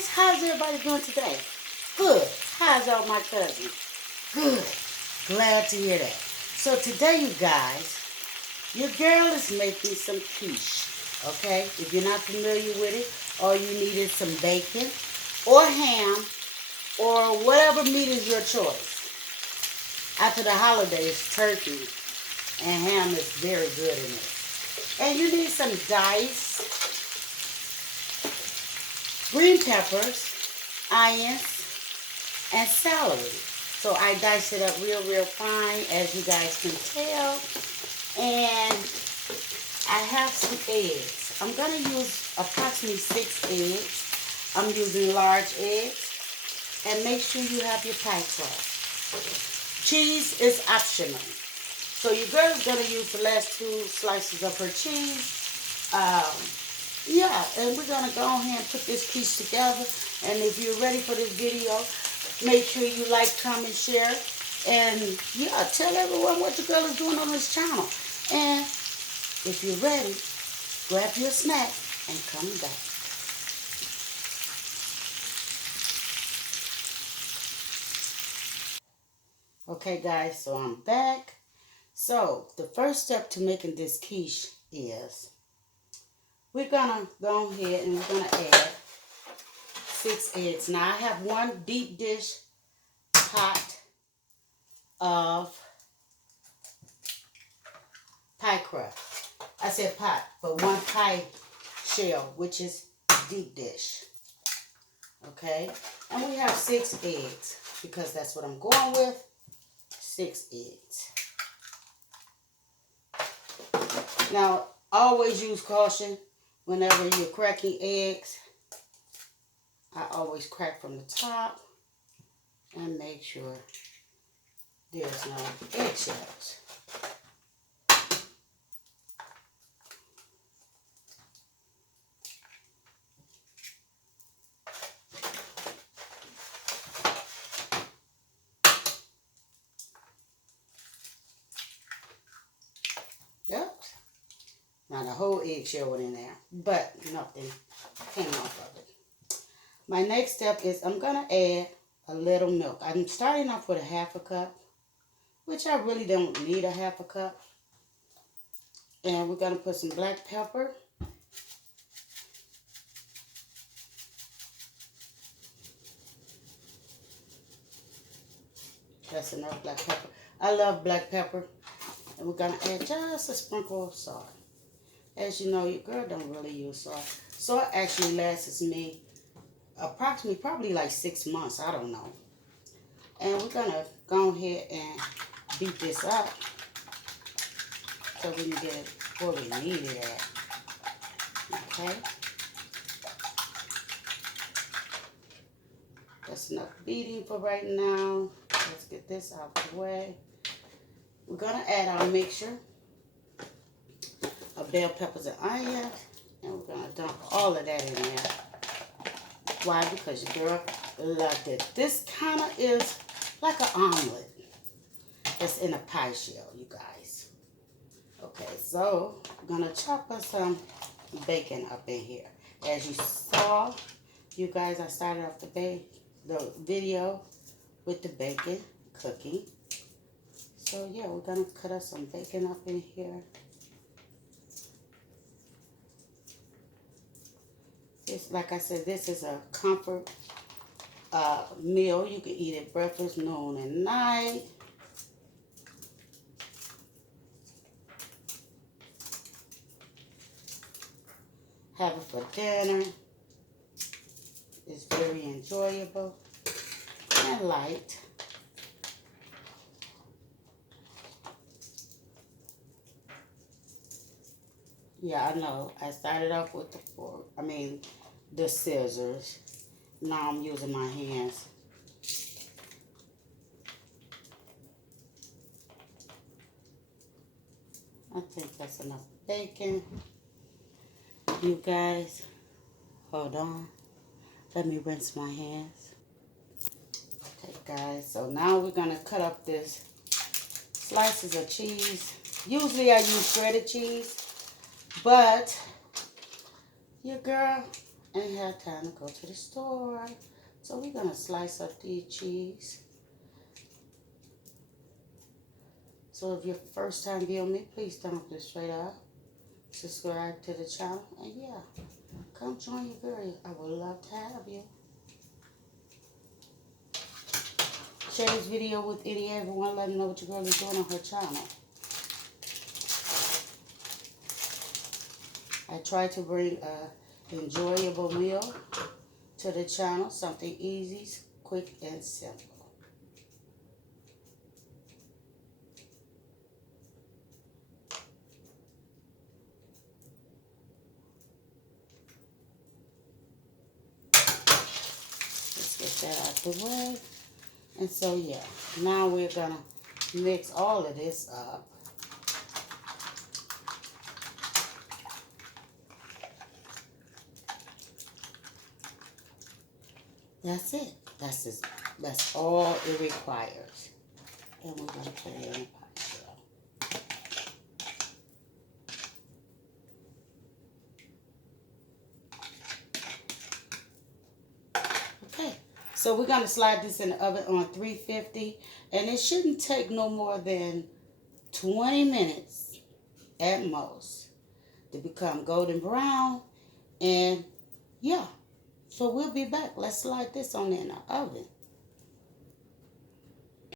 guys, how's everybody doing today? Good. How's all my cousins? Good. Glad to hear that. So today, you guys, your girl is making some quiche. Okay? If you're not familiar with it, all you need is some bacon or ham or whatever meat is your choice. After the holidays, turkey and ham is very good in it. And you need some diced green peppers, onions, and celery. So I diced it up real fine, as you guys can tell. And I have some eggs. I'm going to use approximately 6 eggs. I'm using large eggs. And make sure you have your pie crust. Cheese is optional. So your girl is going to use the last 2 slices of her cheese. Yeah, and we're going to go ahead and put this quiche together. And if you're ready for this video, make sure you like, comment, share. And yeah, tell everyone what your girl is doing on this channel. And if you're ready, grab your snack and come back. Okay guys, so I'm back. So the first step to making this quiche is we're gonna go ahead and we're gonna add 6 eggs. Now I have 1 deep dish pot of pie crust. I said pot, but 1 pie shell, which is deep dish. Okay, and we have 6 eggs because that's what I'm going with. 6 eggs. Now always use caution whenever you're cracking eggs. I always crack from the top and make sure there's no eggshells. Yep. Now the whole eggshell went in there, but nothing came off of it. My next step is I'm going to add a little milk. I'm starting off with a 1/2 cup, which I really don't need a 1/2 cup. And we're going to put some black pepper. That's enough black pepper. I love black pepper. And we're going to add just a sprinkle of salt. As you know, your girl don't really use salt. Salt actually lasts me approximately probably like 6 months. I don't know. And we're going to go ahead and beat this up so we can get it where we need it at. Okay. That's enough beating for right now. Let's get this out of the way. We're going to add our mixture of bell peppers and onions. And we're going to dump all of that in there. Why? Because your girl loved it. This kind of is like an omelet. It's in a pie shell, you guys. Okay, so we're going to chop us some bacon up in here. As you saw, you guys, I started off the video with the bacon cooking. So yeah, we're going to cut us some bacon up in here. This, like I said, this is a comfort meal. You can eat it breakfast, noon, and night. Have it for dinner. It's very enjoyable and light. Yeah, I know. I started off with the fork. The scissors. Now I'm using my hands. I think that's enough bacon. You guys, hold on. Let me rinse my hands. Okay, guys. So now we're going to cut up this slices of cheese. Usually I use shredded cheese, but your girl ain't have time to go to the store. So we're going to slice up the cheese. So if you're first time viewing me, please thumbs up straight up. Subscribe to the channel. And yeah, come join your girl. I would love to have you. Share this video with everyone. Let them know what your girl is doing on her channel. I try to bring an enjoyable meal to the channel. Something easy, quick, and simple. Let's get that out the way. And so, yeah, now we're going to mix all of this up. That's it. That's all it requires. And we're going to put it in a pot. Okay, so we're going to slide this in the oven on 350, and it shouldn't take no more than 20 minutes at most to become golden brown. And yeah, so we'll be back. Let's slide this on in the oven.